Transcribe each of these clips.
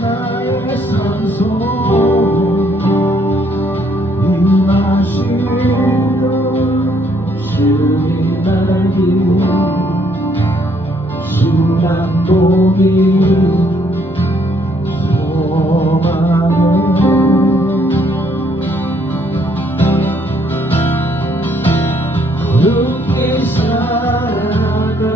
나의 삶 속에 임하시던 주님 알기 주만 보기 소망해 그렇게 살아가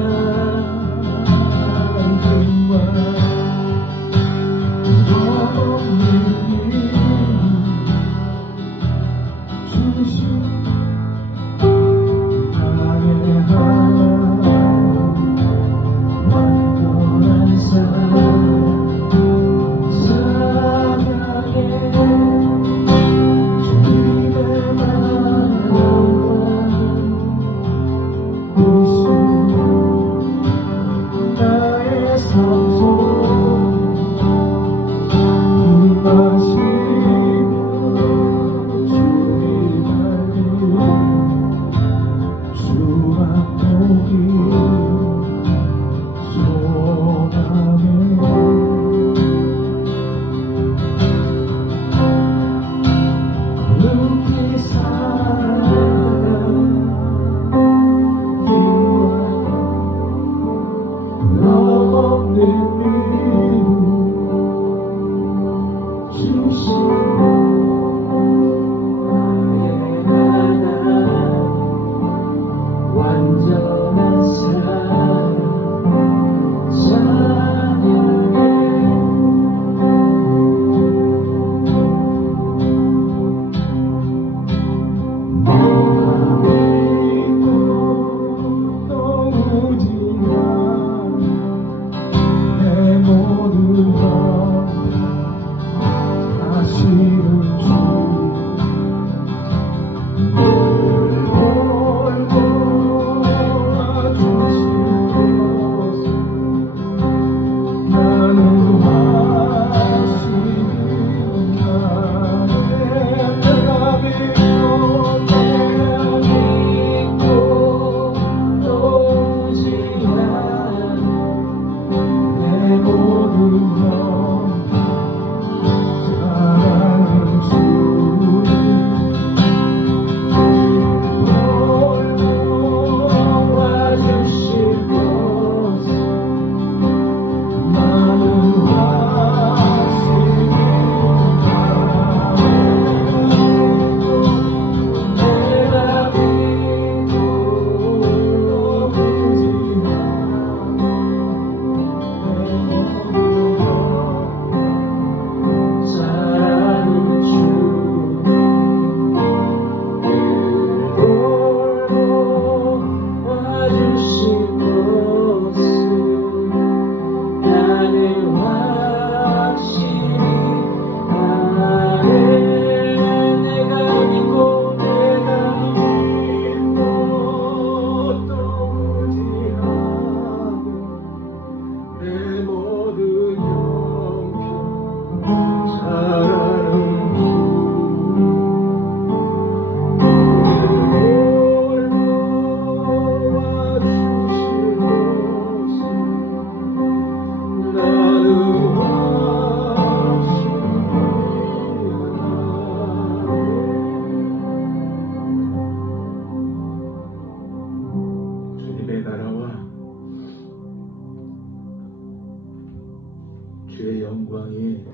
주의 영광이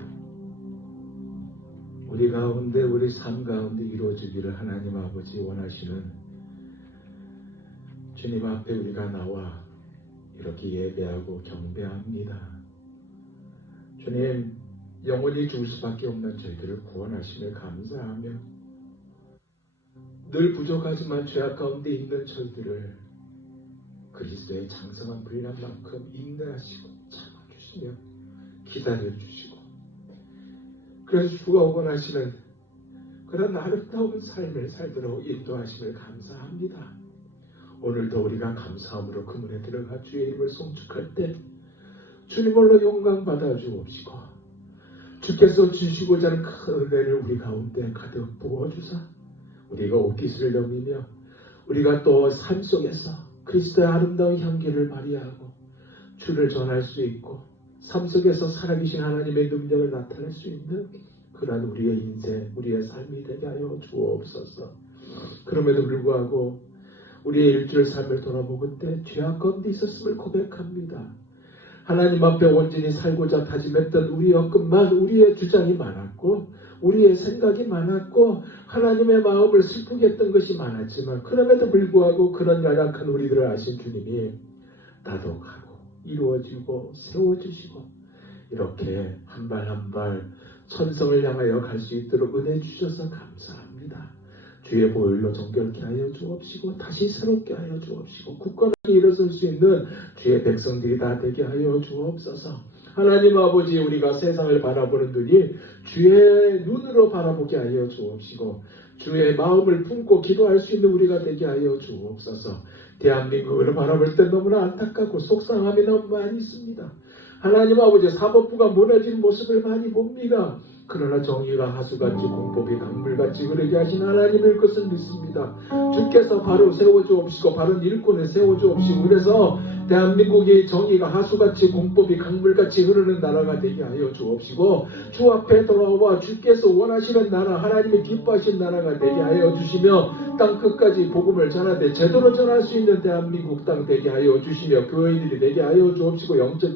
우리 가운데 우리 삶 가운데 이루어지기를 하나님 아버지 원하시는 주님 앞에 우리가 나와 이렇게 예배하고 경배합니다. 주님 영원히 죽을 수밖에 없는 저희들을 구원하심을 감사하며 늘 부족하지만 죄악 가운데 있는 저희들을 그리스도의 장성한 분량만큼 인내하시고 참아주시며 기다려주시고 그래서 주가 원하시는 그런 아름다운 삶을 살도록 인도하심을 감사합니다. 오늘도 우리가 감사함으로 그 문에 들어가 주의 이름을 송축할 때 주님으로 영광 받아 주옵시고 주께서 주시고자 하는 큰 은혜를 우리 가운데 가득 부어주사 우리가 옷깃을 넘기며 우리가 또 삶 속에서 그리스도의 아름다운 향기를 발휘하고 주를 전할 수 있고 삶 속에서 살아계신 하나님의 능력을 나타낼 수 있는 그러한 우리의 인생, 우리의 삶이 되게 하여 주옵소서. 그럼에도 불구하고 우리의 일주일 삶을 돌아보고 때 죄악 가운데 있었음을 고백합니다. 하나님 앞에 온전히 살고자 다짐했던 우리였건만 우리의 주장이 많았고 우리의 생각이 많았고 하나님의 마음을 슬프게 했던 것이 많았지만 그럼에도 불구하고 그런 연약한 우리들을 아신 주님이 다독하고 이루어지고 세워주시고 이렇게 한 발 한 발 천성을 향하여 갈 수 있도록 은혜 주셔서 감사합니다. 주의 보혈로 정결케 하여 주옵시고 다시 새롭게 하여 주옵시고 굳건하게 일어설 수 있는 주의 백성들이 다 되게 하여 주옵소서. 하나님 아버지, 우리가 세상을 바라보는 눈이 주의 눈으로 바라보게 하여 주옵시고 주의 마음을 품고 기도할 수 있는 우리가 되게 하여 주옵소서. 대한민국을 바라볼 때 너무나 안타깝고 속상함이 너무 많이 있습니다. 하나님 아버지, 사법부가 무너진 모습을 많이 봅니다. 그러나 정의가 하수같이 공법이 강물같이 흐르게 하신 하나님일 것을 믿습니다. 주께서 바로 세워주옵시고 바른 일꾼을 세워주옵시고 그래서 대한민국의 정의가 하수같이 공법이 강물같이 흐르는 나라가 되게 하여 주옵시고 주 앞에 돌아와 주께서 원하시는 나라, 하나님이 기뻐하신 나라가 되게 하여 주시며 땅 끝까지 복음을 전하되 제대로 전할 수 있는 대한민국 땅 되게 하여 주시며 교회인들이 되게 하여 주옵시고 영적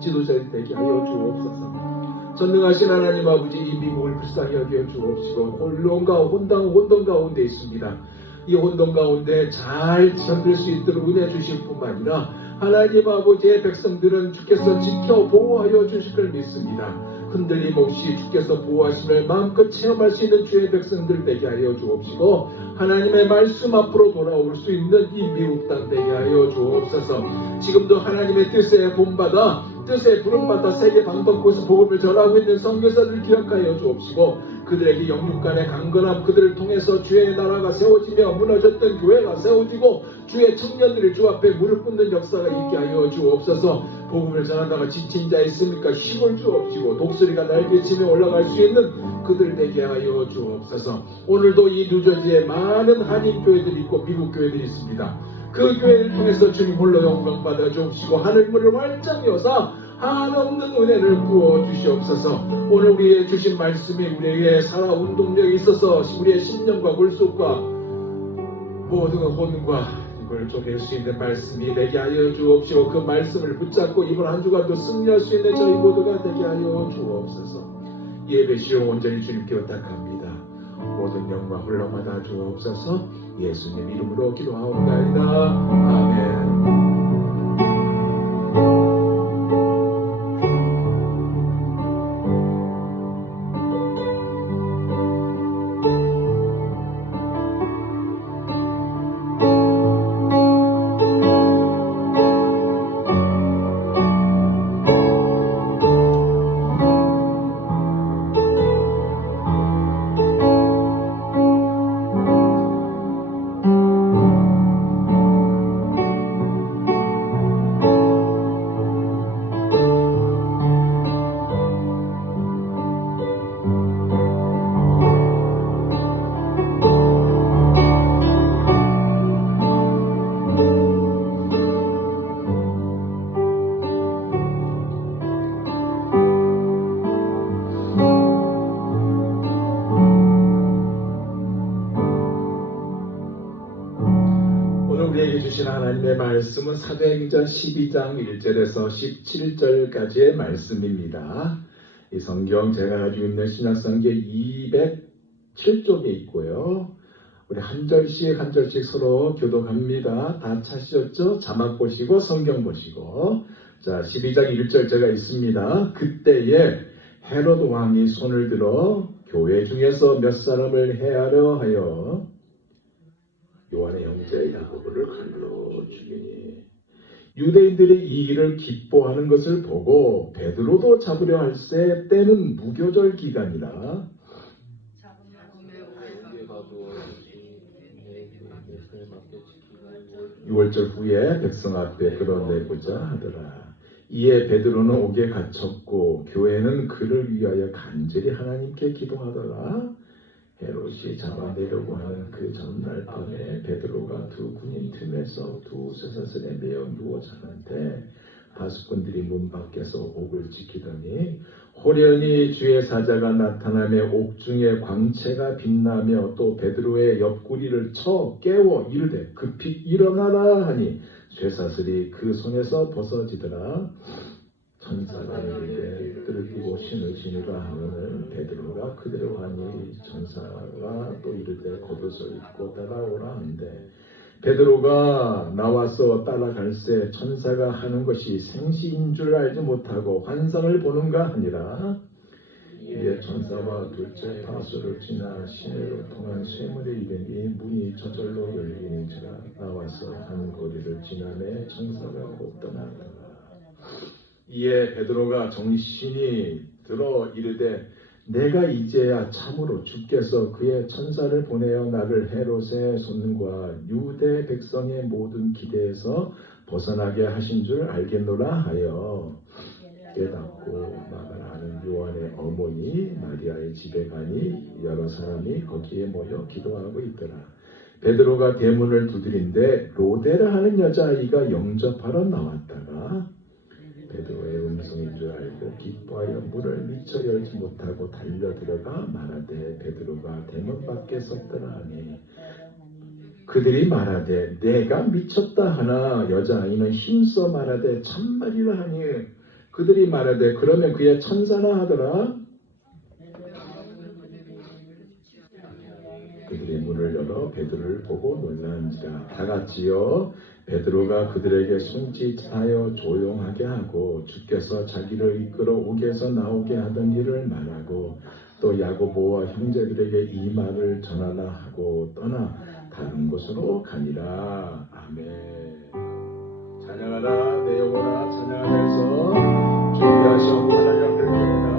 지도자들이 되게 하여 주옵소서. 전능하신 하나님 아버지, 이 미국을 불쌍히 여겨 주옵시고 혼돈 가운데 있습니다. 이 혼돈 가운데 잘 견딜 수 있도록 은혜 주실 뿐만 아니라 하나님 아버지의 백성들은 주께서 지켜 보호하여 주실 걸 믿습니다. 흔들림 없이 주께서 보호하심을 마음껏 체험할 수 있는 주의 백성들 되게 하여 주옵시고 하나님의 말씀 앞으로 돌아올 수 있는 이 미국 땅 되게 하여 주옵소서. 지금도 하나님의 뜻에 본받아 뜻에 부름받아 세계 방방곳에서 복음을 전하고 있는 선교사들을 기억하여 주옵시고 그들에게 영육간의 강건함, 그들을 통해서 주의 나라가 세워지며 무너졌던 교회가 세워지고 주의 청년들이 주 앞에 무릎 꿇는 역사가 있게 하여 주옵소서. 복음을 전하다가 지친 자 있습니까? 힘을 주옵시고 독수리가 날개치며 올라갈 수 있는 그들 되게 하여 주옵소서. 오늘도 이 뉴저지에 많은 한인교회들이 있고 미국 교회들이 있습니다. 그 교회를 통해서 주님 홀로 영광 받아 주옵시고 하늘문을 활짝 여사 한없는 은혜를 부어 주시옵소서. 오늘 우리의 주신 말씀이 우리에게 살아 운동력이 있어서 우리의 심령과 골속과 모든 혼과 이걸 쪼갤 수 있는 말씀이 되게 하여 주옵시고 그 말씀을 붙잡고 이번 한 주간도 승리할 수 있는 저희 모두가 되게 하여 주옵소서. 예배 시용 온전히 주님께 부탁합니다. 모든 영광 흘러받아 주옵소서. 예수님 이름으로 기도하옵나이다. 아멘. 하나님의 말씀은 사도행전 12장 1절에서 17절까지의 말씀입니다. 이 성경 제가 가지고 있는 신약성경 207쪽에 있고요. 우리 한 절씩 한 절씩 서로 교독합니다. 다 찾으셨죠? 자막 보시고 성경 보시고. 자, 12장 1절 제가 있습니다. 그때에 헤롯 왕이 손을 들어 교회 중에서 몇 사람을 해하려 하여 요한의 형제 야고보를 칼로 죽이니 유대인들이 이 일을 기뻐하는 것을 보고 베드로도 잡으려 할세 때는 무교절 기간이라 6월절 후에 백성 앞에 끌어내고자 하더라. 이에 베드로는 옥에 갇혔고 교회는 그를 위하여 간절히 하나님께 기도하더라. 헤롯이 잡아내려고 하는 그 전날 밤에 베드로가 두 군인 틈에서 두 쇠사슬에 매어 누워 자는데 파수꾼들이 문 밖에서 옥을 지키더니 호련히 주의 사자가 나타나며 옥중에 광채가 빛나며 또 베드로의 옆구리를 쳐 깨워 이르되 급히 일어나라 하니 쇠사슬이 그 손에서 벗어지더라. 천사가 이르되 뜰을 띠고 신을 지니라 하면은 베드로가 그대로 하니 천사가 또 이르되 겉옷을 입고 따라오라 하는데 베드로가 나와서 따라갈새 천사가 하는 것이 생시인 줄 알지 못하고 환상을 보는가 하니라. 이에 천사와 둘째 파수를 지나 시내로 통한 쇠문에 이르니 문이 저절로 열리는지라. 나와서 한 거리를 지나매 천사가 곧 떠나더라. 이에 베드로가 정신이 들어 이르되 내가 이제야 참으로 주께서 그의 천사를 보내어 나를 헤롯의 손과 유대 백성의 모든 기대에서 벗어나게 하신 줄 알겠노라 하여 깨닫고 마가라는 요한의 어머니 마리아의 집에 가니 여러 사람이 거기에 모여 기도하고 있더라. 베드로가 대문을 두드린데 로데라 하는 여자아이가 영접하러 나왔다가 베드로의 음성인 줄 알고 기뻐하여 문을 미처 열지 못하고 달려들어가 말하되 베드로가 대문 밖에 섰더라 하니 그들이 말하되 내가 미쳤다 하나 여자아이는 힘써 말하되 참말이라 하니 그들이 말하되 그러면 그의 천사라 하더라. 그들이 문을 열어 베드로를 보고 놀라는지라. 다같이요 베드로가 그들에게 손짓하여 조용하게 하고 주께서 자기를 이끌어 옥에서 나오게 하던 일을 말하고 또 야고보와 형제들에게 이 말을 전하라 하고 떠나 다른 곳으로 가니라. 아멘. 찬양하라 내 영혼아 찬양하면서 준비하시고 하나님 앞에 봅니다.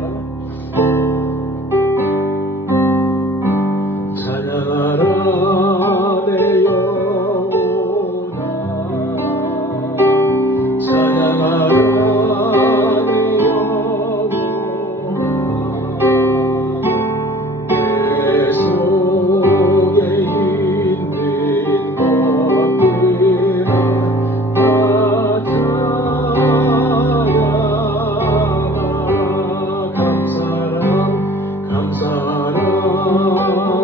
찬양하라 내 영혼아 찬양하라 내 영혼아 내 속에 있는 것들아 다 찬양하라 감사하라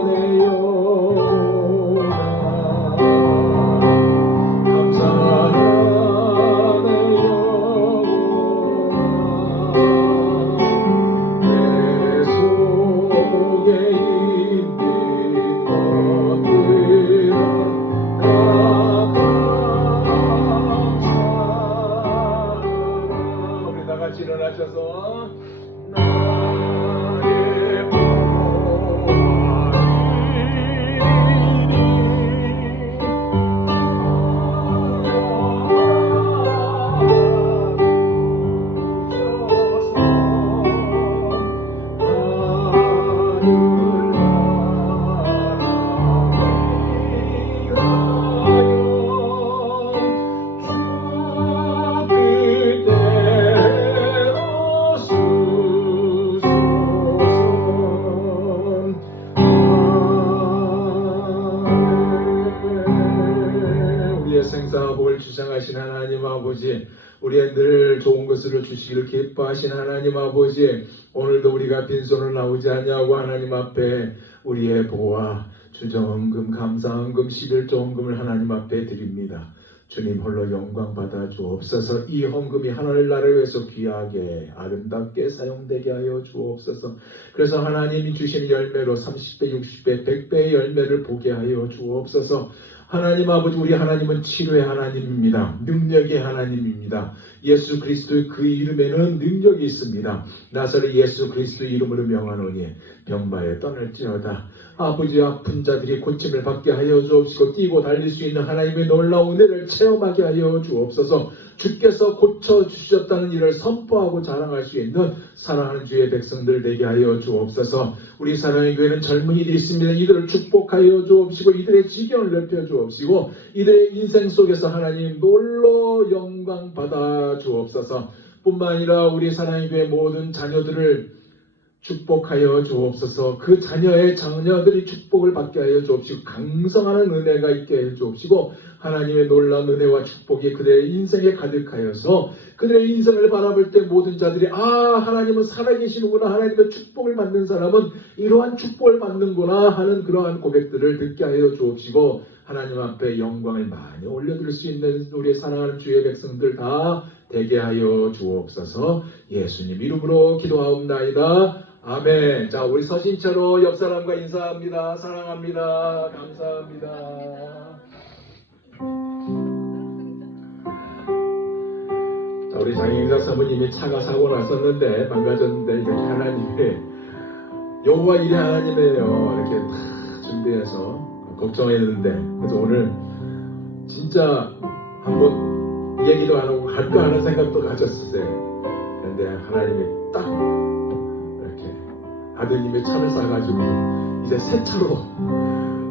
내 영혼아 감사하라 내 영혼아 내 속에 있는 것들아 다 감사하라. 우리 다 같이 일어나셔서 나의 생사복을 주장하신 하나님 아버지, 우리의 늘 좋은 것을 주시기를 기뻐하신 하나님 아버지, 오늘도 우리가 빈손으로 나오지 아니하고 하나님 앞에 우리의 보화, 주정헌금, 감사헌금, 11조헌금을 하나님 앞에 드립니다. 주님 홀로 영광 받아 주옵소서. 이 헌금이 하나님 나라를 위해서 귀하게 아름답게 사용되게 하여 주옵소서. 그래서 하나님이 주신 열매로 30배, 60배, 100배의 열매를 보게 하여 주옵소서. 하나님 아버지, 우리 하나님은 치료의 하나님입니다. 능력의 하나님입니다. 예수 그리스도의 그 이름에는 능력이 있습니다. 나사렛 예수 그리스도의 이름으로 명하노니 병마에 떠날지어다. 아버지, 아픈 자들이 고침을 받게 하여 주옵시고 뛰고 달릴 수 있는 하나님의 놀라운 은혜를 체험하게 하여 주옵소서. 주께서 고쳐주셨다는 일을 선포하고 자랑할 수 있는 사랑하는 주의 백성들 되게 하여 주옵소서. 우리 사랑의 교회는 젊은이들이 있습니다. 이들을 축복하여 주옵시고 이들의 지경을 넓혀 주옵시고 이들의 인생 속에서 하나님 놀러 영광 받아 주옵소서. 뿐만 아니라 우리 사랑의 교회 모든 자녀들을 축복하여 주옵소서. 그 자녀들이 축복을 받게 하여 주옵시고 강성하는 은혜가 있게 해 주옵시고 하나님의 놀라운 은혜와 축복이 그들의 인생에 가득하여서 그들의 인생을 바라볼 때 모든 자들이 하나님은 살아계시는구나, 하나님의 축복을 받는 사람은 이러한 축복을 받는구나 하는 그러한 고백들을 듣게 하여 주옵시고 하나님 앞에 영광을 많이 올려드릴 수 있는 우리의 사랑하는 주의 백성들 다 되게 하여 주옵소서. 예수님 이름으로 기도하옵나이다. 아멘. 자, 우리 서신처로 옆 사람과 인사합니다. 사랑합니다. 감사합니다. 자, 우리 장영자 사모님이 차가 사고 났었는데 망가졌는데 이렇게 하나님이 여호와 일이 하나님이에요. 이렇게 다 준비해서 걱정했는데 그래서 오늘 진짜 한번 얘기도 안 하고 갈까 하는 생각도 가졌었어요. 그런데 하나님이 딱 아드님의 차를 싸가지고 이제 새 차로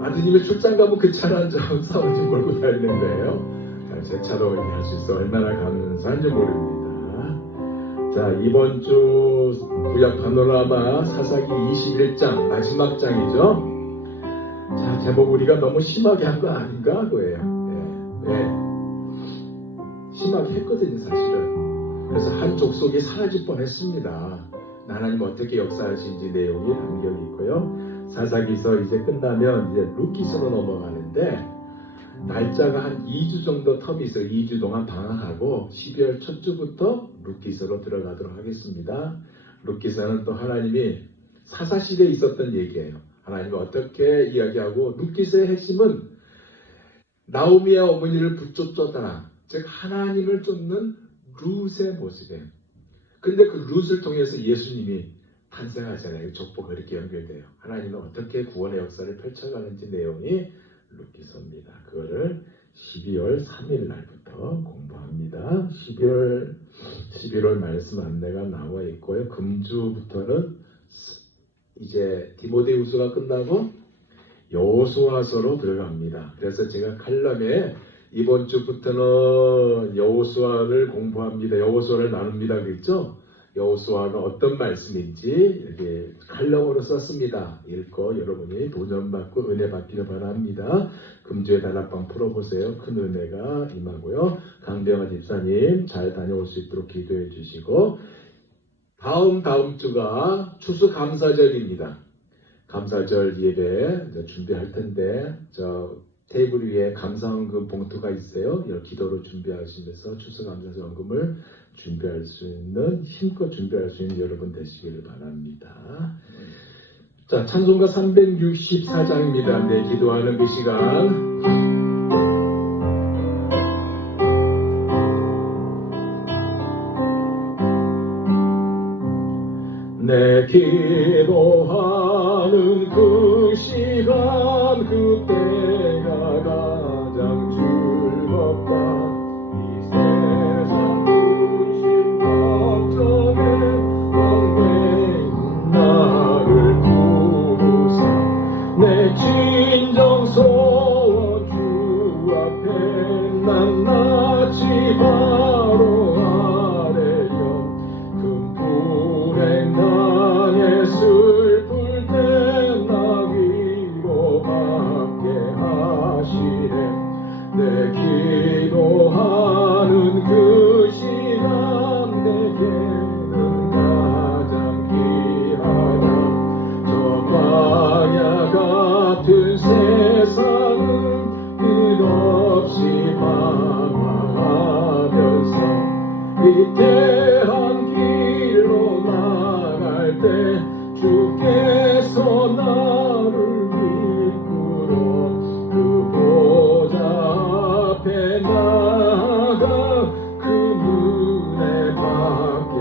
아드님의 출장 가면 그 차를 사모님 몰고 다니는 거예요. 새 차로 할 수 있어 얼마나 감사한지 모릅니다. 자, 이번 주 구약 파노라마 사사기 21장 마지막 장이죠. 자, 제목 우리가 너무 심하게 한 거 아닌가 그거예요. 네. 심하게 했거든요 사실은. 그래서 한 족속이 사라질 뻔했습니다. 하나님 어떻게 역사하신지 내용이 담겨 있고요. 사사기서 이제 끝나면 이제 룻기서로 넘어가는데 날짜가 한 2주 정도 텀이 있어요. 2주 동안 방학하고 12월 첫 주부터 룻기서로 들어가도록 하겠습니다. 룻기서는 또 하나님이 사사시대에 있었던 얘기예요. 하나님이 어떻게 이야기하고 룻기서의 핵심은 나오미의 어머니를 붙쫓았다나 즉 하나님을 쫓는 룻의 모습이에요. 그런데 그 룻을 통해서 예수님이 탄생하잖아요. 족보가 이렇게 연결돼요. 하나님은 어떻게 구원의 역사를 펼쳐가는지 내용이 룻기서입니다. 그거를 12월 3일 날부터 공부합니다. 11월 말씀 안내가 나와 있고요. 금주부터는 이제 디모데후서가 끝나고 여호수아서로 들어갑니다. 그래서 제가 칼럼에 이번 주부터는 여호수아를 공부합니다. 여호수아를 나눕니다. 그랬죠? 여호수아가 어떤 말씀인지 이렇게 칼럼으로 썼습니다. 읽고 여러분이 도전받고 은혜 받기를 바랍니다. 금주에 다락방 풀어보세요. 큰 은혜가 임하고요. 강병환 집사님 잘 다녀올 수 있도록 기도해 주시고 다음 주가 추수감사절입니다. 감사절 예배 준비할 텐데 테이블 위에 감사헌금 봉투가 있어요. 기도로 준비하시면서 추수감사연금을 준비할 수 있는 힘껏 준비할 수 있는 여러분 되시기를 바랍니다. 자, 찬송가 364장입니다. 네, 기도하는 그 시간. 내 기도하는 그 시간 그때가 가장 즐겁다. 이 세상 근심 걱정에 엉매인 나를 부르사 내 진정 소원 주 앞에 난 낯이 바로 아래여 불행당에 슬플 때 나 위로받게 하시네. 내 기도하는 그 시간 내게는 가장 귀하다. 저 광야 같은 세상은 끝없이 방황하면서 위태한 길로 나갈 때 주께서 나를 이끌어 그 보좌 앞에 나가 그 은혜 받게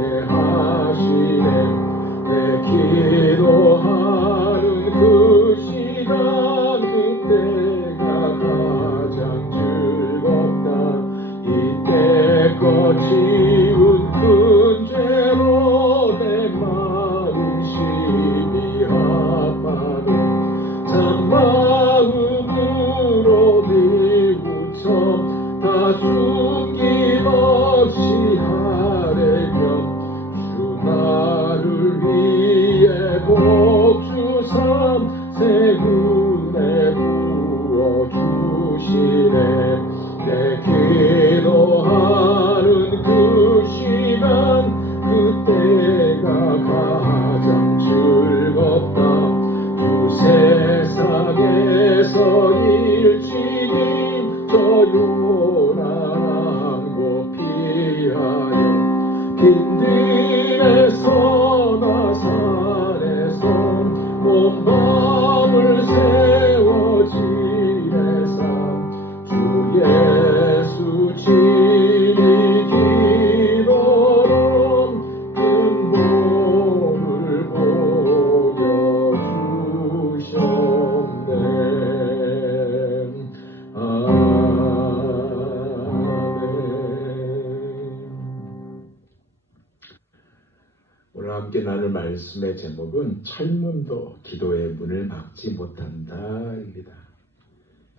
오늘 함께 나눌 말씀의 제목은 철문도 기도의 문을 막지 못한다입니다.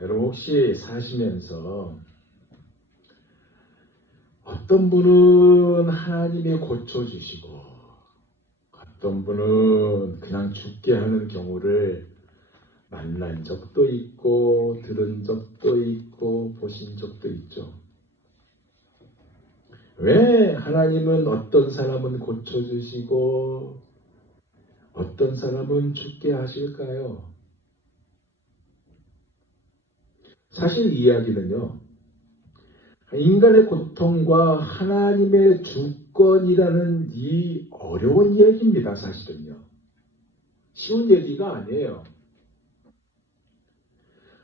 여러분 혹시 사시면서 어떤 분은 하나님이 고쳐주시고 어떤 분은 그냥 죽게 하는 경우를 만난 적도 있고 들은 적도 있고 보신 적도 있죠. 왜 하나님은 어떤 사람은 고쳐주시고 어떤 사람은 죽게 하실까요? 사실 이야기는요, 인간의 고통과 하나님의 주권이라는 이 어려운 얘기입니다. 사실은요. 쉬운 얘기가 아니에요.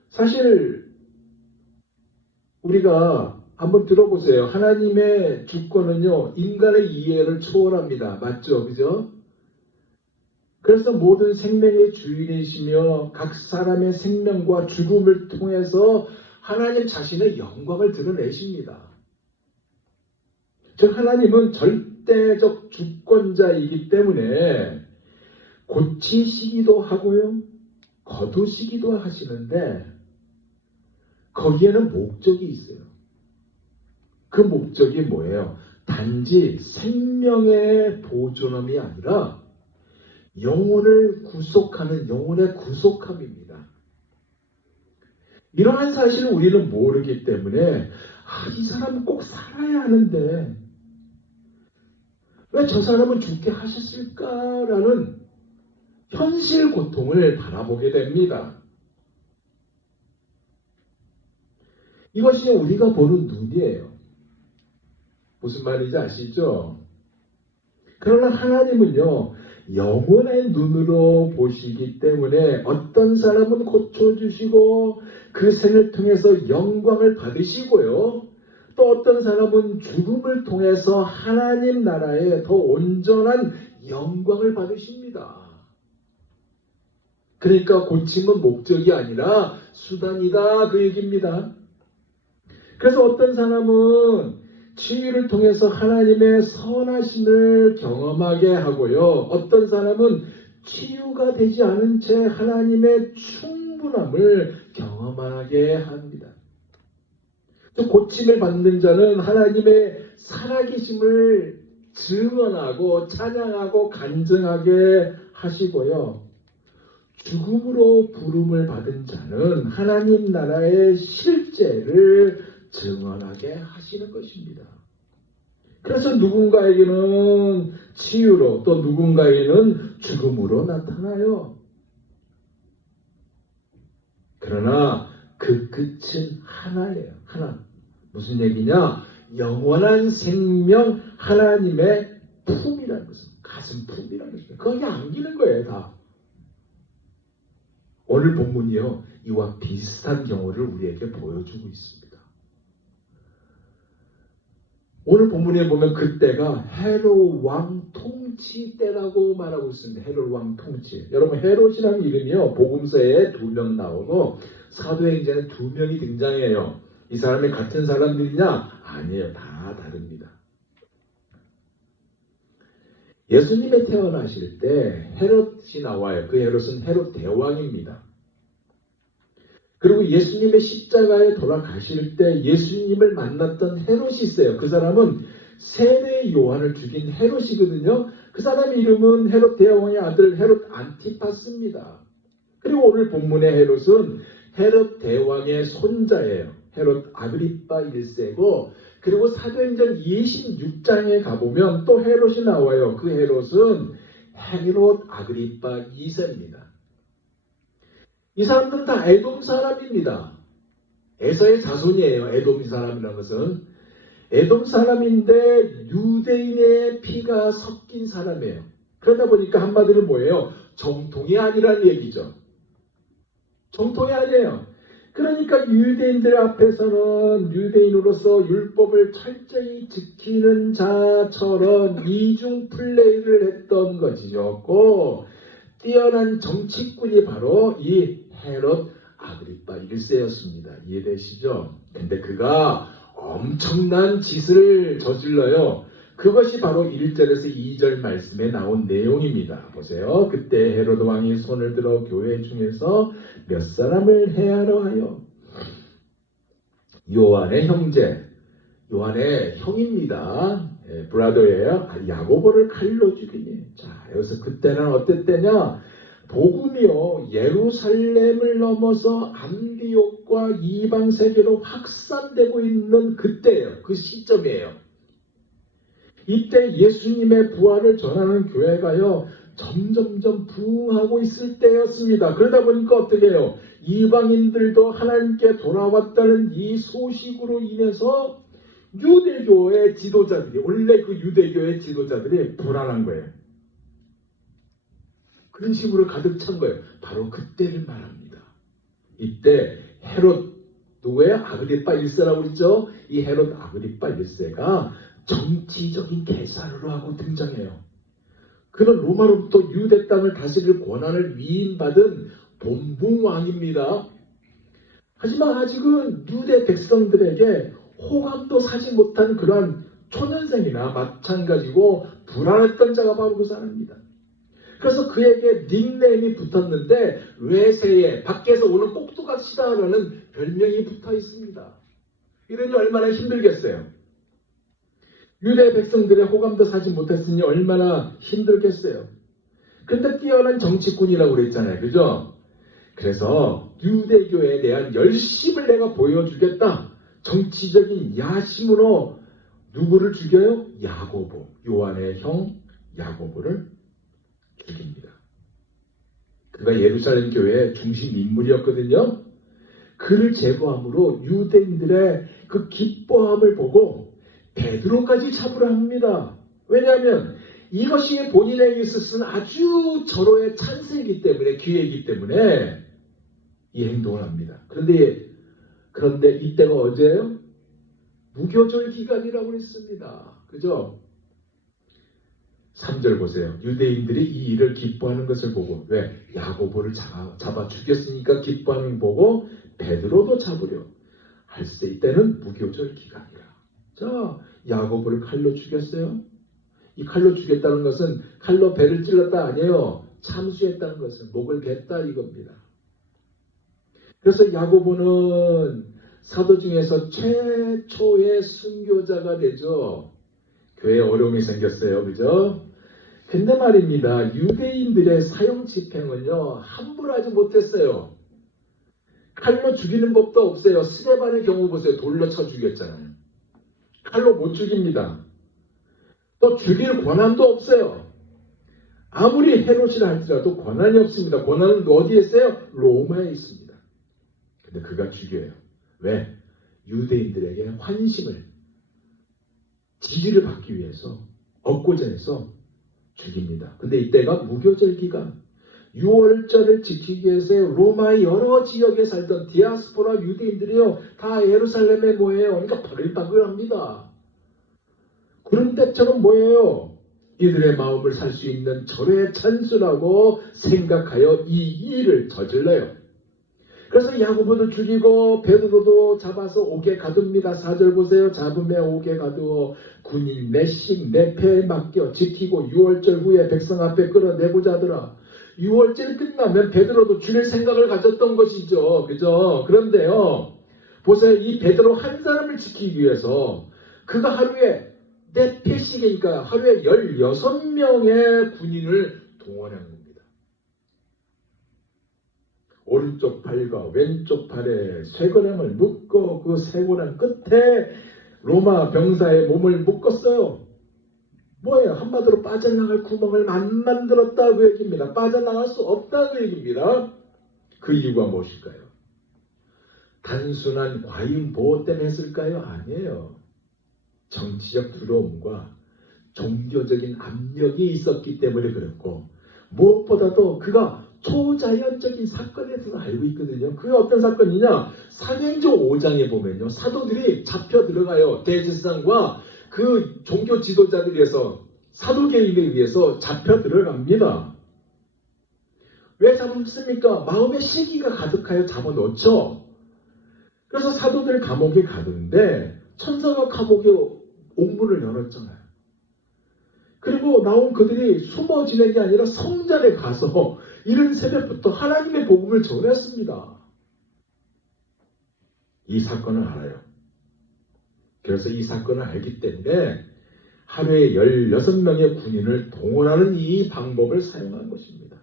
사실 우리가 한번 들어보세요. 하나님의 주권은요, 인간의 이해를 초월합니다. 맞죠? 그죠? 그래서 모든 생명의 주인이시며 각 사람의 생명과 죽음을 통해서 하나님 자신의 영광을 드러내십니다. 즉 하나님은 절대적 주권자이기 때문에 고치시기도 하고요, 거두시기도 하시는데 거기에는 목적이 있어요. 그 목적이 뭐예요? 단지 생명의 보존함이 아니라 영혼을 구속하는 영혼의 구속함입니다. 이러한 사실을 우리는 모르기 때문에 이 사람은 꼭 살아야 하는데 왜 저 사람은 죽게 하셨을까라는 현실 고통을 바라보게 됩니다. 이것이 우리가 보는 눈이에요. 무슨 말인지 아시죠? 그러나 하나님은요, 영혼의 눈으로 보시기 때문에 어떤 사람은 고쳐주시고 그 생을 통해서 영광을 받으시고요, 또 어떤 사람은 죽음을 통해서 하나님 나라에 더 온전한 영광을 받으십니다. 그러니까 고침은 목적이 아니라 수단이다, 그 얘기입니다. 그래서 어떤 사람은 치유를 통해서 하나님의 선하심을 경험하게 하고요, 어떤 사람은 치유가 되지 않은 채 하나님의 충분함을 경험하게 합니다. 고침을 받는 자는 하나님의 살아계심을 증언하고 찬양하고 간증하게 하시고요, 죽음으로 부름을 받은 자는 하나님 나라의 실제를 증언하게 하시는 것입니다. 그래서 누군가에게는 치유로, 또 누군가에게는 죽음으로 나타나요. 그러나 그 끝은 하나예요. 하나. 무슨 얘기냐? 영원한 생명, 하나님의 품이라는 것은, 가슴 품이라는 것입니다. 거기 안기는 거예요, 다. 오늘 본문이요, 이와 비슷한 경우를 우리에게 보여주고 있습니다. 오늘 본문에 보면 그때가 헤롯 왕 통치 때라고 말하고 있습니다. 헤롯 왕 통치. 여러분, 헤롯이라는 이름이요, 복음서에 2명 나오고 사도행전에 2명이 등장해요. 이 사람이 같은 사람들이냐? 아니에요. 다 다릅니다. 예수님이 태어나실 때 헤롯이 나와요. 그 헤롯은 헤롯 대왕입니다. 그리고 예수님의 십자가에 돌아가실 때 예수님을 만났던 헤롯이 있어요. 그 사람은 세례 요한을 죽인 헤롯이거든요. 그 사람의 이름은 헤롯 대왕의 아들 헤롯 안티파스입니다. 그리고 오늘 본문의 헤롯은 헤롯 대왕의 손자예요. 헤롯 아그리파 1세고, 그리고 사도행전 26장에 가보면 또 헤롯이 나와요. 그 헤롯은 헤롯 아그리파 2세입니다. 이 사람들은 다 에돔 사람입니다. 에서의 자손이에요. 에돔 사람이라는 것은. 에돔 사람인데 유대인의 피가 섞인 사람이에요. 그러다 보니까 한마디로 뭐예요? 정통이 아니라는 얘기죠. 정통이 아니에요. 그러니까 유대인들 앞에서는 유대인으로서 율법을 철저히 지키는 자처럼 이중 플레이를 했던 것이었고, 뛰어난 정치꾼이 바로 이 헤롯 아그리파 1세였습니다. 이해되시죠? 근데 그가 엄청난 짓을 저질러요. 그것이 바로 1절에서 2절 말씀에 나온 내용입니다. 보세요. 그때 헤로드 왕이 손을 들어 교회 중에서 몇 사람을 해하려 하여 요한의 형제, 요한의 형입니다. 브라더예요. 야고보를 칼로 죽이니. 자, 여기서 그때는 어떨 때냐? 복음이요, 예루살렘을 넘어서 안디옥과 이방 세계로 확산되고 있는 그때예요. 그 시점이에요. 이때 예수님의 부활을 전하는 교회가요, 점점점 부흥하고 있을 때였습니다. 그러다 보니까 어떻게 해요? 이방인들도 하나님께 돌아왔다는 이 소식으로 인해서 유대교의 지도자들이, 원래 그 유대교의 지도자들이 불안한 거예요. 근심으로 가득 찬 거예요. 바로 그때를 말합니다. 이때 헤롯, 누구예요? 아그리빠 1세라고 있죠? 이 헤롯 아그리빠 1세가 정치적인 계산으로 하고 등장해요. 그는 로마로부터 유대 땅을 다스릴 권한을 위임받은 본붕왕입니다. 하지만 아직은 유대 백성들에게 호감도 사지 못한 그러한 초년생이나 마찬가지고 불안했던 자가 바로 그 사람입니다. 그래서 그에게 닉네임이 붙었는데 외세에 밖에서 오는 꼭두각시다라는 별명이 붙어 있습니다. 이러니 얼마나 힘들겠어요. 유대 백성들의 호감도 사지 못했으니 얼마나 힘들겠어요. 근데 뛰어난 정치꾼이라고 그랬잖아요. 그죠? 그래서 유대교에 대한 열심을 내가 보여주겠다. 정치적인 야심으로 누구를 죽여요? 야고보, 요한의 형 야고보를 죽입니다. 그가 예루살렘 교회의 중심 인물이었거든요. 그를 제거함으로 유대인들의 그 기뻐함을 보고 베드로까지 잡으려 합니다. 왜냐하면 이것이 본인에게 있어서는 아주 절호의 찬스이기 때문에, 기회이기 때문에 이 행동을 합니다. 그런데 이때가 언제예요? 무교절 기간이라고 했습니다. 그죠? 3절 보세요. 유대인들이 이 일을 기뻐하는 것을 보고, 왜? 야고보를 잡아 죽였으니까 기뻐하는 걸 보고 베드로도 잡으려 할세. 이때는 무교절 기간이라. 자, 야고보를 칼로 죽였어요. 이 칼로 죽였다는 것은 칼로 배를 찔렀다 아니에요. 참수했다는 것은 목을 뱉다 이겁니다. 그래서 야고보는 사도 중에서 최초의 순교자가 되죠. 교회에 어려움이 생겼어요. 그죠? 근데 말입니다. 유대인들의 사형 집행은요, 함부로 하지 못했어요. 칼로 죽이는 법도 없어요. 스데반의 경우 보세요. 돌로 쳐 죽였잖아요. 칼로 못 죽입니다. 또 죽일 권한도 없어요. 아무리 헤롯이라 할지라도 권한이 없습니다. 권한은 어디에 있어요? 로마에 있습니다. 근데 그가 죽여요. 왜? 유대인들에게 환심을, 지지를 받기 위해서, 얻고자 해서 죽입니다. 근데 이때가 무교절 기간, 6월절을 지키기 위해서 로마의 여러 지역에 살던 디아스포라 유대인들이요, 다 예루살렘에 모여요. 그러니까 바글바글합니다. 그런데 저는 뭐예요? 이들의 마음을 살 수 있는 절의 찬수라고 생각하여 이 일을 저질러요. 그래서 야고보도 죽이고 베드로도 잡아서 옥에 가둡니다. 4절 보세요. 잡음에 옥에 가두어 군인 몇씩 내 패에 맡겨 지키고 6월절 후에 백성 앞에 끌어내고자 하더라. 6월절이 끝나면 베드로도 죽일 생각을 가졌던 것이죠. 그죠? 그런데요, 보세요. 이 베드로 한 사람을 지키기 위해서 그가 하루에 네 패씩이니까 하루에 16명의 군인을 동원한 겁니다. 오른쪽 팔과 왼쪽 팔에 쇠고랑을 묶어 그 쇠고랑 끝에 로마 병사의 몸을 묶었어요. 뭐예요? 한마디로 빠져나갈 구멍을 안 만들었다 그 얘기입니다. 빠져나갈 수 없다 그 얘기입니다. 그 이유가 무엇일까요? 단순한 과잉 보호 때문에 했을까요? 아니에요. 정치적 두려움과 종교적인 압력이 있었기 때문에 그랬고, 무엇보다도 그가 초자연적인 사건에 대해서 알고 있거든요. 그게 어떤 사건이냐? 사도행전 5장에 보면요, 사도들이 잡혀 들어가요. 대제사장과 그 종교 지도자들에 의해서, 사도 개인에 의해서 잡혀 들어갑니다. 왜 잡습니까? 마음에 시기가 가득하여 잡아놓죠. 그래서 사도들 감옥에 가는데 천사가 감옥에 옥문을 열었잖아요. 그리고 나온 그들이 숨어 지낸 게 아니라 성전에 가서 이른 새벽부터 하나님의 복음을 전했습니다. 이 사건을 알아요. 그래서 이 사건을 알기 때문에 하루에 16명의 군인을 동원하는 이 방법을 사용한 것입니다.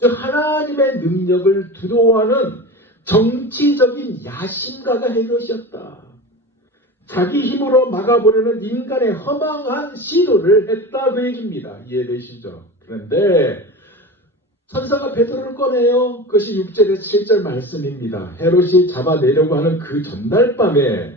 즉 하나님의 능력을 두려워하는 정치적인 야심가가 헤롯이었다. 자기 힘으로 막아보려는 인간의 허망한 시도를 했다 그 얘기입니다. 이해되시죠? 그런데 천사가 베드로를 꺼내요. 그것이 6절에서 7절 말씀입니다. 헤롯이 잡아내려고 하는 그 전날 밤에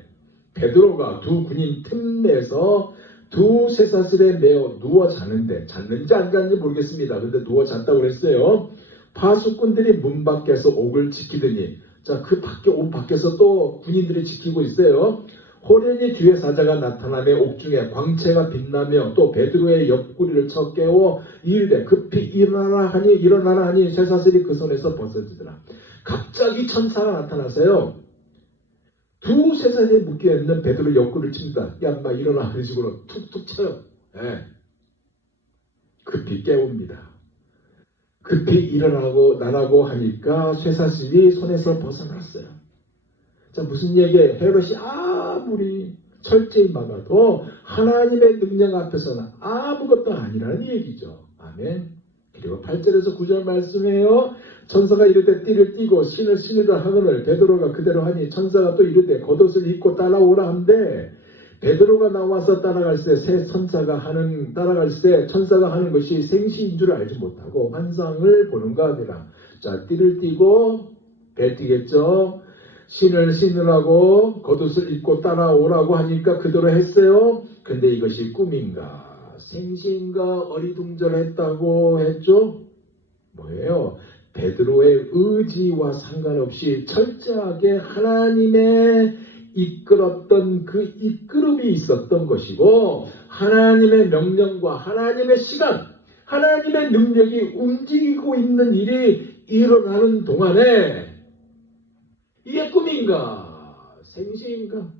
베드로가 두 군인 틈내에서 두 쇠사슬에 매어 누워 자는데, 잤는지 안 잤는지 모르겠습니다. 근데 누워 잤다고 그랬어요. 파수꾼들이 문 밖에서 옥을 지키더니, 자, 그 밖에, 옥 밖에서 또 군인들이 지키고 있어요. 호련히 뒤에 사자가 나타나며 옥중에 광채가 빛나며 또 베드로의 옆구리를 쳐 깨워 이르되 급히 일어나라 하니 쇠사슬이 그 손에서 벗어지더라. 갑자기 천사가 나타나서요. 두 쇠사슬에 묶여있는 베드로 옆구리를 칩니다. 야, 인마 일어나. 그런 식으로 툭툭 쳐요. 네. 급히 깨웁니다. 급히 일어나고 나라고 하니까 쇠사슬이 손에서 벗어났어요. 자, 무슨 얘기예요? 헤롯이 아무리 철저히 막아도 하나님의 능력 앞에서는 아무것도 아니라는 얘기죠. 아멘. 그리고 8절에서 9절 말씀해요. 천사가 이르되 띠를 띠고 신을 신으라 하거늘 베드로가 그대로 하니 천사가 또 이르되 겉옷을 입고 따라오라 한데 베드로가 나와서 따라갈 때 천사가 하는 것이 생시인 줄 알지 못하고 환상을 보는가 하더라. 자, 띠를 띠고 배 띠겠죠. 신을 신으라고 겉옷을 입고 따라오라고 하니까 그대로 했어요. 근데 이것이 꿈인가 생시인가 어리둥절했다고 했죠. 뭐예요? 베드로의 의지와 상관없이 철저하게 하나님의 이끌었던 그 이끌음이 있었던 것이고 하나님의 명령과 하나님의 시간, 하나님의 능력이 움직이고 있는 일이 일어나는 동안에 이게 꿈인가 생시인가?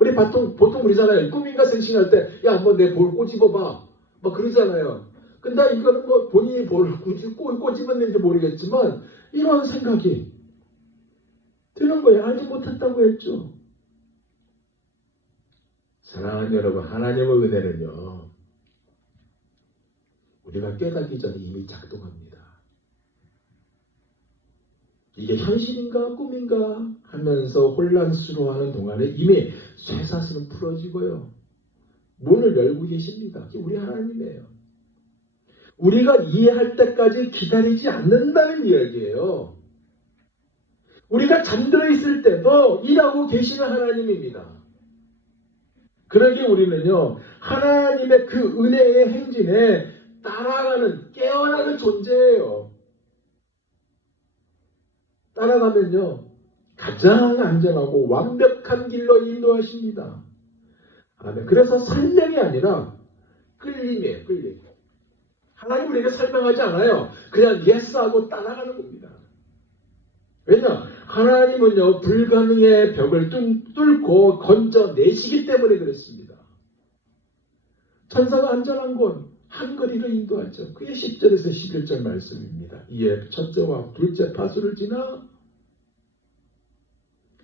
우리 보통 그러잖아요. 꿈인가 생시할 때 야 한번 내 볼 꼬집어봐 막 그러잖아요. 근데 이거는 뭐 본인이 볼을 꼬집었는지 모르겠지만 이런 생각이 드는 거예요. 알지 못했다고 했죠. 사랑하는 여러분, 하나님의 은혜는요 우리가 깨닫기 전에 이미 작동합니다. 이게 현실인가 꿈인가 하면서 혼란스러워하는 동안에 이미 쇠사슬은 풀어지고요. 문을 열고 계십니다. 우리 하나님이에요. 우리가 이해할 때까지 기다리지 않는다는 이야기예요. 우리가 잠들어 있을 때도 일하고 계시는 하나님입니다. 그러기에 우리는요 하나님의 그 은혜의 행진에 따라가는 깨어나는 존재예요. 따라가면요 가장 안전하고 완벽한 길로 인도하십니다. 아멘. 그래서 설명이 아니라 끌림이에요. 끌림. 하나님 우리에게 설명하지 않아요. 그냥 예스하고 따라가는 겁니다. 왜냐? 하나님은요 불가능의 벽을 뚫고 건져내시기 때문에 그렇습니다. 천사가 안전한 곳 한거리로 인도하죠. 그게 10절에서 11절 말씀입니다. 이에 첫째와 둘째 파수를 지나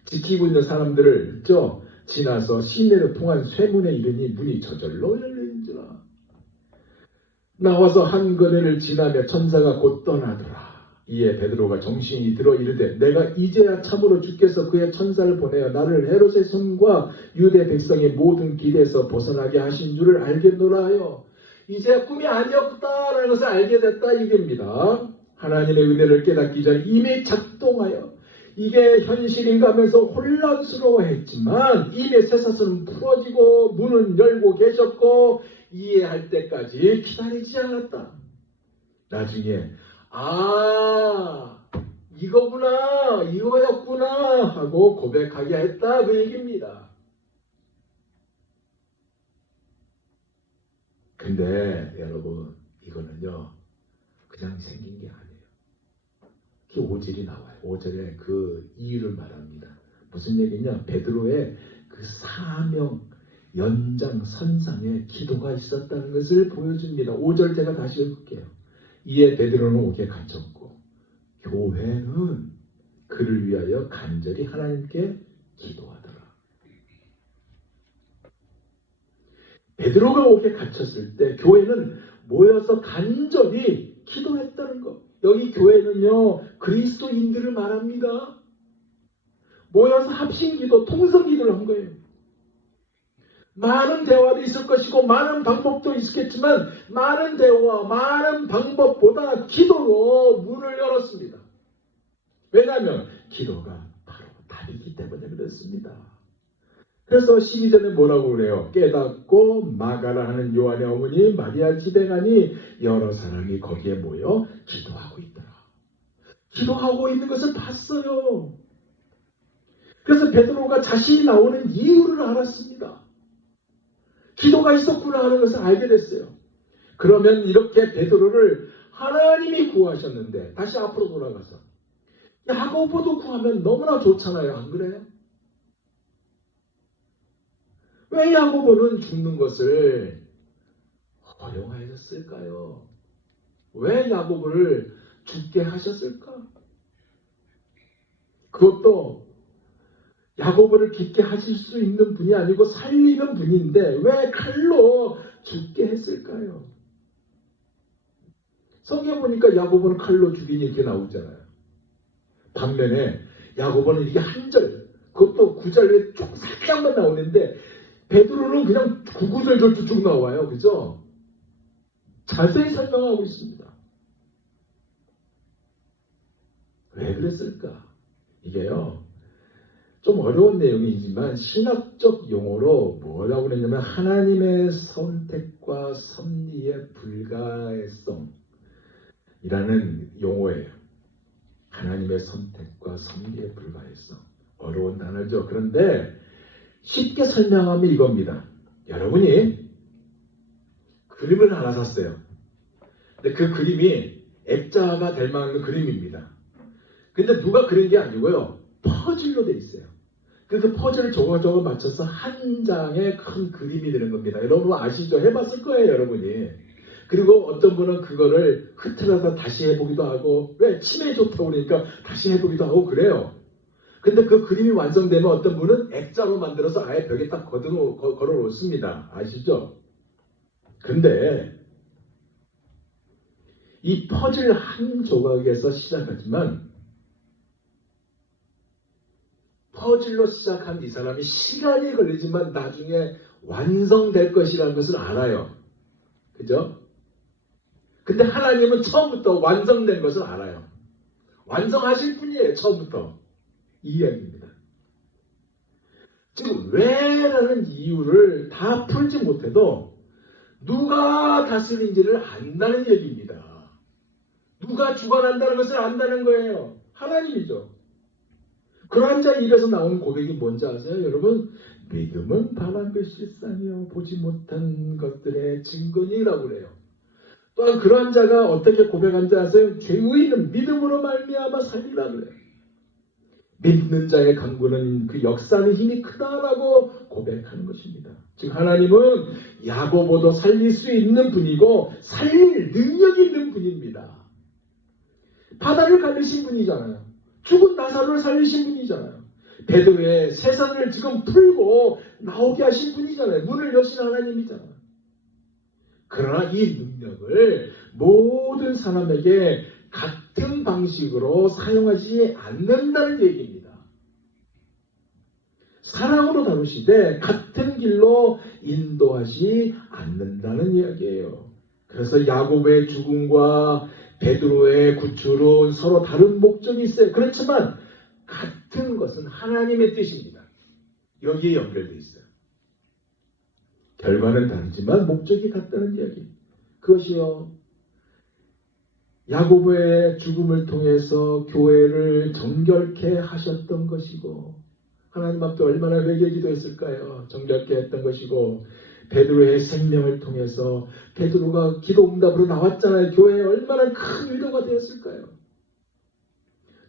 지키고 있는 사람들을 지나서 시내를 통한 쇠문에 이르니 문이 저절로 열리는지라. 나와서 한 거리를 지나며 천사가 곧 떠나더라. 이에 베드로가 정신이 들어 이르되 내가 이제야 참으로 주께서 그의 천사를 보내어 나를 헤롯의 손과 유대 백성의 모든 길에서 벗어나게 하신 줄을 알겠노라 하여 이제 꿈이 아니었다라는 것을 알게 됐다 이겁니다. 하나님의 은혜를 깨닫기 전에 이미 작동하여 이게 현실인가 하면서 혼란스러워했지만 이미 쇠사슬은 풀어지고 문은 열고 계셨고 이해할 때까지 기다리지 않았다. 나중에 이거구나 이거였구나 하고 고백하게 했다 그 얘기입니다. 근데 여러분 이거는요 그냥 생긴 게 아니에요. 그 5절이 나와요. 5절에 그 이유를 말합니다. 무슨 얘기냐? 베드로의 그 사명, 연장선상에 기도가 있었다는 것을 보여줍니다. 5절 제가 다시 읽을게요. 이에 베드로는 옥에 갇혔고 교회는 그를 위하여 간절히 하나님께 기도하더라. 베드로가 옥에 갇혔을 때 교회는 모여서 간절히 기도했다는 것. 여기 교회는요, 그리스도인들을 말합니다. 모여서 합심기도, 통성기도를 한 거예요. 많은 대화도 있을 것이고 많은 방법도 있겠지만 많은 대화, 많은 방법보다 기도로 문을 열었습니다. 왜냐하면 기도가 바로 답이기 때문에 그렇습니다. 그래서 12절에 뭐라고 그래요? 깨닫고 마가라 하는 요한의 어머니 마리아 집에 가니 여러 사람이 거기에 모여 기도하고 있더라. 기도하고 있는 것을 봤어요. 그래서 베드로가 자신이 나오는 이유를 알았습니다. 기도가 있었구나 하는 것을 알게 됐어요. 그러면 이렇게 베드로를 하나님이 구하셨는데 다시 앞으로 돌아가서 야고보도 구하면 너무나 좋잖아요. 안 그래요? 왜 야고보는 죽는 것을 허용하셨을까요? 왜 야고보를 죽게 하셨을까? 그것도 야고보를 깊게 하실 수 있는 분이 아니고 살리는 분인데 왜 칼로 죽게 했을까요? 성경 보니까 야고보는 칼로 죽이니 이렇게 나오잖아요. 반면에 야고보는 이게 한 절, 그것도 9절에 쭉 살짝만 나오는데 베드로는 그냥 구구절절 쭉 나와요. 그죠? 자세히 설명하고 있습니다. 왜 그랬을까? 이게요, 좀 어려운 내용이지만 신학적 용어로 뭐라고 그랬냐면 하나님의 선택과 섭리의 불가해성이라는 용어예요. 하나님의 선택과 섭리의 불가해성. 어려운 단어죠. 그런데 쉽게 설명하면 이겁니다. 여러분이 그림을 하나 샀어요. 근데 그 그림이 액자가 될 만한 그림입니다. 근데 누가 그린 게 아니고요. 퍼즐로 돼 있어요. 그 퍼즐을 조금조금 맞춰서 한 장의 큰 그림이 되는 겁니다. 여러분 아시죠? 해봤을 거예요, 여러분이. 그리고 어떤 분은 그거를 흐트러서 다시 해보기도 하고, 왜? 치매에 좋다고 그러니까 다시 해보기도 하고 그래요. 근데 그 그림이 완성되면 어떤 분은 액자로 만들어서 아예 벽에 딱 걸어 놓습니다. 아시죠? 근데 이 퍼즐 한 조각에서 시작하지만 퍼즐로 시작한 이 사람이 시간이 걸리지만 나중에 완성될 것이라는 것을 알아요. 그죠? 근데 하나님은 처음부터 완성된 것을 알아요. 완성하실 분이에요. 처음부터. 이 이야기입니다. 지금 왜라는 이유를 다 풀지 못해도 누가 다스린지를 안다는 얘기입니다. 누가 주관한다는 것을 안다는 거예요. 하나님이죠. 그러한 자의 입에서 나온 고백이 뭔지 아세요? 여러분, 믿음은 바란 것이 싸며 보지 못한 것들의 증거니라고 그래요. 또한 그러한 자가 어떻게 고백한지 아세요? 죄의는 믿음으로 말미암아 살리라 그래요. 믿는 자의 강구는 그 역사는 힘이 크다라고 고백하는 것입니다. 즉 하나님은 야고보도 살릴 수 있는 분이고 살릴 능력이 있는 분입니다. 바다를 가르신 분이잖아요. 죽은 나사로를 살리신 분이잖아요. 베드로의 세상을 지금 풀고 나오게 하신 분이잖아요. 문을 여신 하나님이잖아요. 그러나 이 능력을 모든 사람에게 같은 방식으로 사용하지 않는다는 얘기입니다. 사랑으로 다루시되 같은 길로 인도하지 않는다는 이야기예요. 그래서 야고보의 죽음과 베드로의 구출은 서로 다른 목적이 있어요. 그렇지만 같은 것은 하나님의 뜻입니다. 여기에 연결되어 있어요. 결과는 다르지만 목적이 같다는 이야기. 그것이요, 야고보의 죽음을 통해서 교회를 정결케 하셨던 것이고, 하나님 앞에 얼마나 회개 기도했을까요? 정결케 했던 것이고, 베드로의 생명을 통해서 베드로가 기도 응답으로 나왔잖아요. 교회에 얼마나 큰 위로가 되었을까요?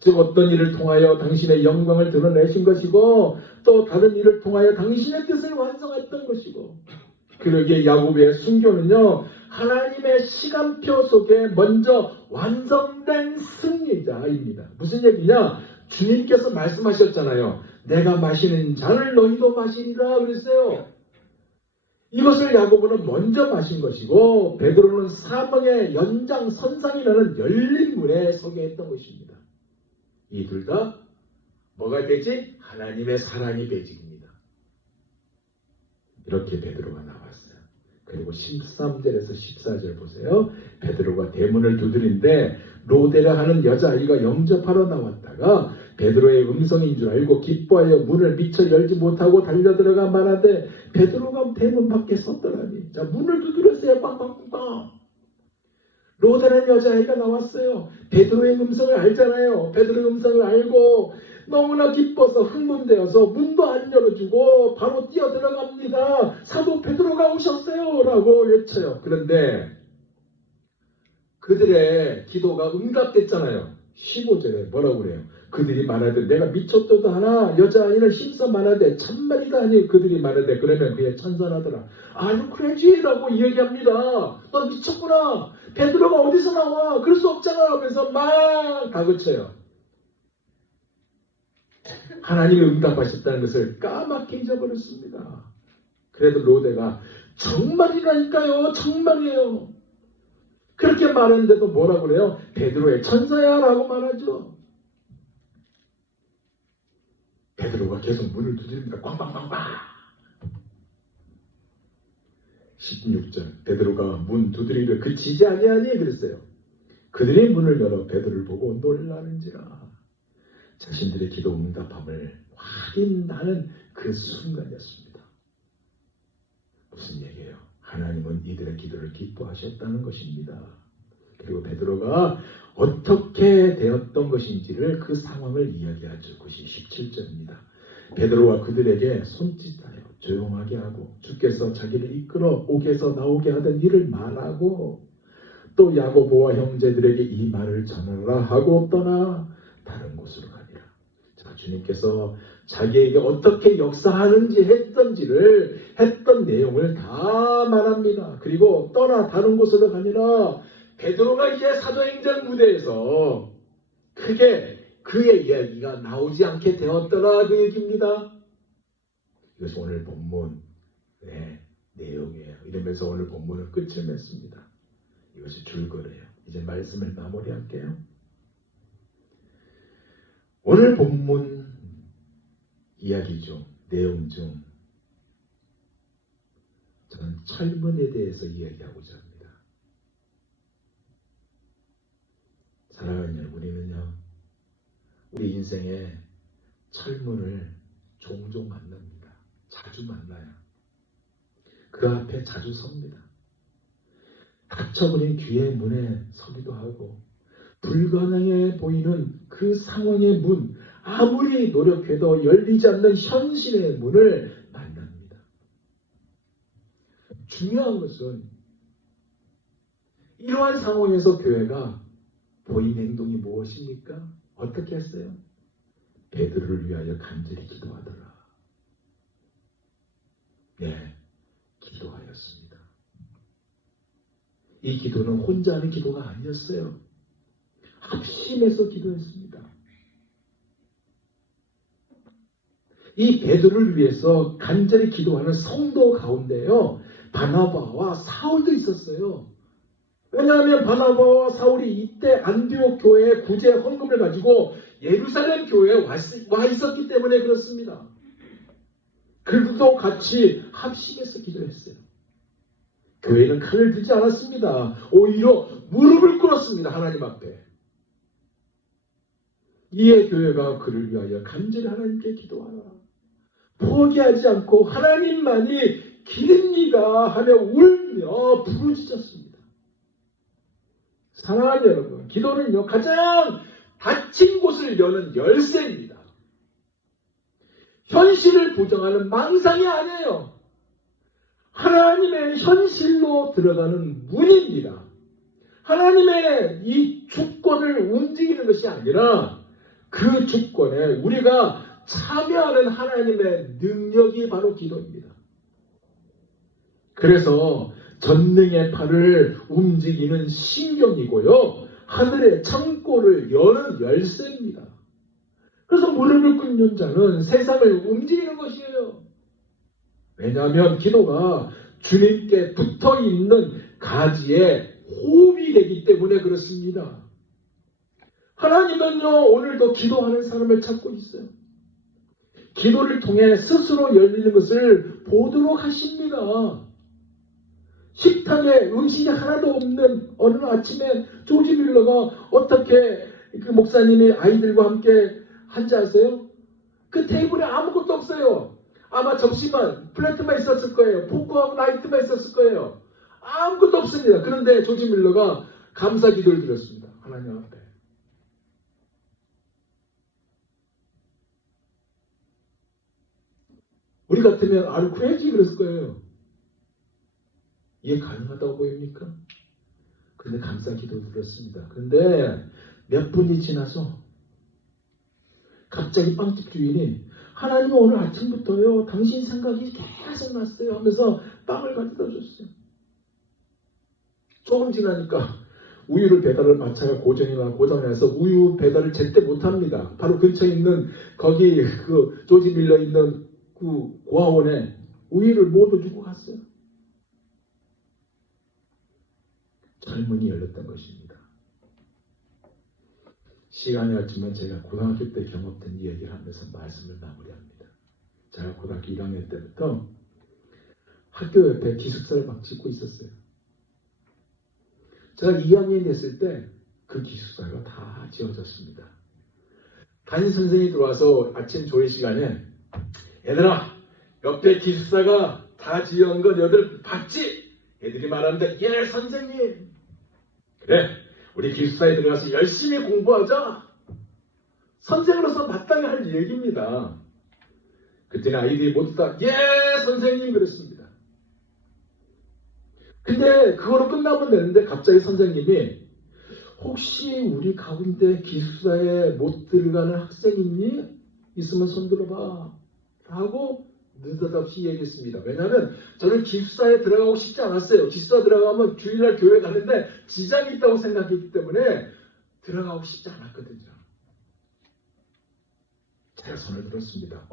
즉 어떤 일을 통하여 당신의 영광을 드러내신 것이고 또 다른 일을 통하여 당신의 뜻을 완성했던 것이고 그러기에 야곱의 순교는요 하나님의 시간표 속에 먼저 완성된 승리자입니다. 무슨 얘기냐? 주님께서 말씀하셨잖아요. 내가 마시는 잔을 너희도 마시리라 그랬어요. 이것을 야고보는 먼저 마신 것이고 베드로는 사망의 연장선상이라는 열린 문에 서게 했던 것입니다. 이 둘 다 뭐가 되지? 하나님의 사랑이 배직입니다. 이렇게 베드로가 나왔어요. 그리고 13절에서 14절 보세요. 베드로가 대문을 두드린데 로데라 하는 여자아이가 영접하러 나왔다가 베드로의 음성인 줄 알고 기뻐하여 문을 미처 열지 못하고 달려들어가 말하되 베드로가 대문 밖에 섰더라니. 자, 문을 두드렸어요. 꽝꽝꽝꽝. 로데라는 여자아이가 나왔어요. 베드로의 음성을 알잖아요. 베드로의 음성을 알고 너무나 기뻐서 흥분되어서 문도 안 열어주고 바로 뛰어들어갑니다. 사도 베드로가 오셨어요 라고 외쳐요. 그런데 그들의 기도가 응답됐잖아요. 15절에 뭐라고 그래요? 그들이 말하되 내가 미쳤도다 하나 여자아이를 힘써 말하되 참말이다 하니 그들이 말하되 그러면 그의 천선하더라. 아유 그래지라고 이야기합니다. 너 미쳤구나. 베드로가 어디서 나와? 그럴 수 없잖아. 그래서 막 다그쳐요. 하나님이 응답하셨다는 것을 까맣게 잊어버렸습니다. 그래도 로데가 정말이라니까요. 정말이에요. 그렇게 말했는데도 뭐라고 그래요? 베드로의 천사야 라고 말하죠. 베드로가 계속 문을 두드립니다. 꽝꽝꽝꽝. 16절 베드로가 문 두드리기를 그치지 아니하니 그랬어요. 그들이 문을 열어 베드로를 보고 놀라는지라. 자신들의 기도 응답함을 확인하는 그 순간이었습니다. 무슨 얘기예요? 하나님은 이들의 기도를 기뻐하셨다는 것입니다. 그리고 베드로가 어떻게 되었던 것인지를 그 상황을 이야기하죠. 그것이 17절입니다. 베드로가 그들에게 손짓하여 조용하게 하고 주께서 자기를 이끌어 옥에서 나오게 하던 일을 말하고 또 야고보와 형제들에게 이 말을 전하라 하고 떠나 다른 곳으로 가니라. 자, 주님께서 자기에게 어떻게 역사하는지 했던 내용을 다 말합니다. 그리고 떠나 다른 곳으로 가니라. 베드로가 이제 사도행전 무대에서 크게 그의 이야기가 나오지 않게 되었더라 그 얘기입니다. 이것이 오늘 본문의 내용이에요. 이러면서 오늘 본문을 끝을 맺습니다. 이것이 줄거리예요. 이제 말씀을 마무리할게요. 오늘 본문 이야기 중, 내용 중 저는 철문에 대해서 이야기하고자 합니다. 사랑하는 여러분, 우리는요, 우리 인생에 철문을 종종 만납니다. 자주 만나요. 그 앞에 자주 섭니다. 닫혀버린 귀의 문에 서기도 하고 불가능해 보이는 그 상황의 문, 아무리 노력해도 열리지 않는 현실의 문을 만납니다. 중요한 것은 이러한 상황에서 교회가 보인 행동이 무엇입니까? 어떻게 했어요? 베드로를 위하여 간절히 기도하더라. 네, 기도하였습니다. 이 기도는 혼자 하는 기도가 아니었어요. 합심해서 기도했습니다. 이 베드로를 위해서 간절히 기도하는 성도 가운데요, 바나바와 사울도 있었어요. 왜냐하면 바나바와 사울이 이때 안디옥 교회의 구제 헌금을 가지고 예루살렘 교회에 와 있었기 때문에 그렇습니다. 그들도 같이 합심해서 기도했어요. 교회는 칼을 들지 않았습니다. 오히려 무릎을 꿇었습니다. 하나님 앞에. 이에 교회가 그를 위하여 간절히 하나님께 기도하라. 포기하지 않고 하나님만이 길입니다 하며 울며 부르짖었습니다. 사랑하는 여러분, 기도는요, 가장 닫힌 곳을 여는 열쇠입니다. 현실을 부정하는 망상이 아니에요. 하나님의 현실로 들어가는 문입니다. 하나님의 이 주권을 움직이는 것이 아니라 그 주권에 우리가 참여하는 하나님의 능력이 바로 기도입니다. 그래서 전능의 팔을 움직이는 신경이고요. 하늘의 창고를 여는 열쇠입니다. 그래서 무릎을 꿇는 자는 세상을 움직이는 것이에요. 왜냐하면 기도가 주님께 붙어있는 가지에 호흡이 되기 때문에 그렇습니다. 하나님은요, 오늘도 기도하는 사람을 찾고 있어요. 기도를 통해 스스로 열리는 것을 보도록 하십니다. 식탁에 음식이 하나도 없는 어느 아침에 조지 밀러가 어떻게 그 목사님이 아이들과 함께 한지 아세요? 그 테이블에 아무것도 없어요. 아마 접시만, 플레이트만 있었을 거예요. 포크하고 나이프만 있었을 거예요. 아무것도 없습니다. 그런데 조지 밀러가 감사 기도를 드렸습니다. 하나님 앞에. 우리 같으면 알쿠해야지 그랬을 거예요. 이게 가능하다고 보입니까? 근데 감사 기도 드렸습니다. 그런데 몇 분이 지나서 갑자기 빵집 주인이 하나님은 오늘 아침부터요 당신 생각이 계속 났어요 하면서 빵을 가져다 줬어요. 조금 지나니까 우유를 배달을 마차가 고장나서 우유 배달을 제때 못합니다. 바로 근처에 있는 거기 그 조지 밀러 있는 그 고아원에 우유를 모두 주고 갔어요. 젊은이 열렸던 것입니다. 시간이 없지만 제가 고등학교 때 경험된 이야기를 하면서 말씀을 마무리합니다. 제가 고등학교 1학년 때부터 학교 옆에 기숙사를 막 짓고 있었어요. 제가 2학년이 됐을 때 그 기숙사가 다 지어졌습니다. 담임 선생님이 들어와서 아침 조회 시간에 얘들아 옆에 기숙사가 다 지은 건 너희들 봤지? 애들이 말하는데 예 선생님. 그래 우리 기숙사에 들어가서 열심히 공부하자. 선생으로서 마땅히 할 얘기입니다. 그때는 아이들이 모두 다 예 선생님 그랬습니다. 근데 그거로 끝나면 되는데 갑자기 선생님이 혹시 우리 가운데 기숙사에 못 들어가는 학생 있니? 있으면 손 들어봐 라고 느닷없이 얘기했습니다. 왜냐하면 저는 기숙사에 들어가고 싶지 않았어요. 기숙사 들어가면 주일날 교회 가는데 지장이 있다고 생각했기 때문에 들어가고 싶지 않았거든요. 제가 손을 들었습니다.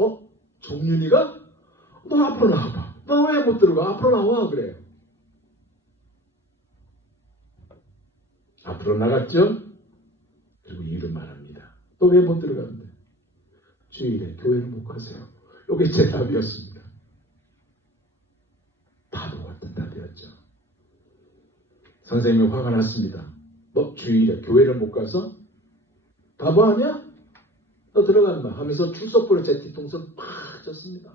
종윤이가? 너 앞으로 나와봐. 너 왜 못 들어가? 앞으로 나와 그래요. 앞으로 나갔죠? 그리고 이유를 말합니다. 또 왜 못 들어가는데? 주일에 교회를 못 가세요. 이게 제 답이었습니다. 바보 같은 답이었죠. 선생님이 화가 났습니다. 너 주일에 교회를 못 가서? 바보 아니야? 너 들어간다 하면서 출석부를 제 뒤통수에 팍 쳤습니다.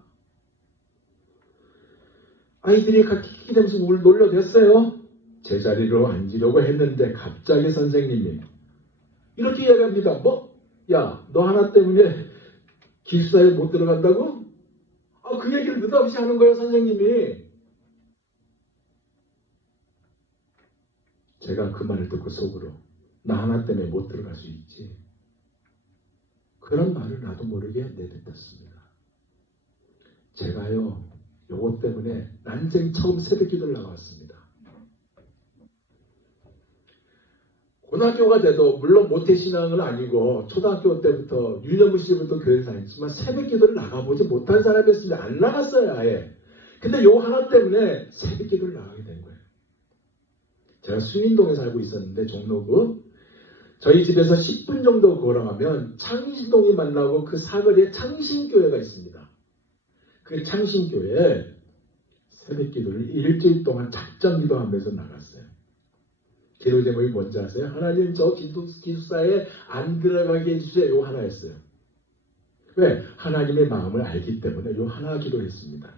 아이들이 같이 기대면서 울 놀려댔어요. 제자리로 앉으려고 했는데 갑자기 선생님이 이렇게 이야기합니다. 야, 너 하나 때문에 기숙사에 못 들어간다고? 그 얘기를 느닷없이 하는 거예요, 선생님이. 제가 그 말을 듣고 속으로 나 하나 때문에 못 들어갈 수 있지. 그런 말을 나도 모르게 내뱉었습니다. 제가요, 요것 때문에 난생 처음 새벽 기도를 나갔습니다. 고등학교가 돼도 물론 모태신앙은 아니고 초등학교 때부터 유년부 시절부터 교회를 다녔지만 새벽 기도를 나가보지 못한 사람이었습니다. 안 나갔어요 아예. 근데 요 하나 때문에 새벽 기도를 나가게 된 거예요. 제가 수인동에 살고 있었는데 종로구 저희 집에서 10분 정도 걸어가면 창신동이 만나고 그 사거리에 창신교회가 있습니다. 그 창신교회에 새벽 기도를 일주일 동안 작정 기도하면서 나갔어요. 기도 제목이 뭔지 아세요? 하나님 저 기숙사에 안 들어가게 해주세요. 요 하나였어요. 왜? 하나님의 마음을 알기 때문에 요 하나 기도했습니다.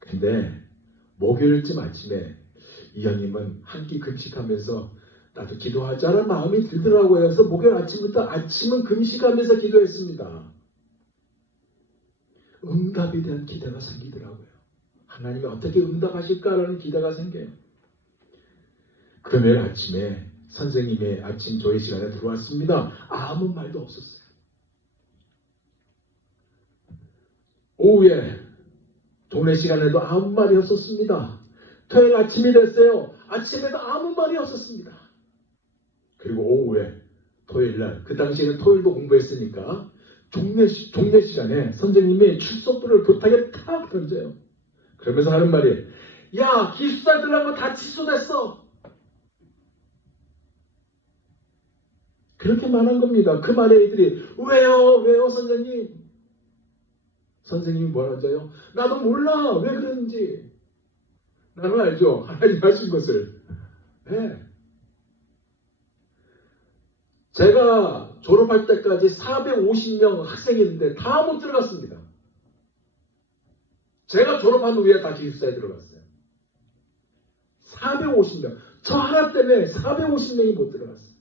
근데 목요일쯤 아침에 이현님은 한 끼 금식하면서 나도 기도하자는 마음이 들더라고요. 그래서 목요일 아침부터 아침은 금식하면서 기도했습니다. 응답에 대한 기대가 생기더라고요. 하나님이 어떻게 응답하실까라는 기대가 생겨요. 금요일 아침에 선생님의 아침 조회 시간에 들어왔습니다. 아무 말도 없었어요. 오후에 동네 시간에도 아무 말이 없었습니다. 토요일 아침이 됐어요. 아침에도 아무 말이 없었습니다. 그리고 오후에 토요일날, 그 당시에는 토요일도 공부했으니까 종례 시간에 선생님이 출석부를 교탁에 탁 던져요. 그러면서 하는 말이, 야, 기숙사들 한 거 다 취소됐어. 그렇게 말한 겁니다. 그 말에 애들이, 왜요 선생님? 선생님이 뭐라죠요? 나도 몰라. 왜 그러는지. 나는 알죠. 하나님 하신 것을. 네. 제가 졸업할 때까지 450명 학생이 있는데 다 못 들어갔습니다. 제가 졸업한 후에 다 기숙사에 들어갔어요. 450명. 저 하나 때문에 450명이 못 들어갔어요.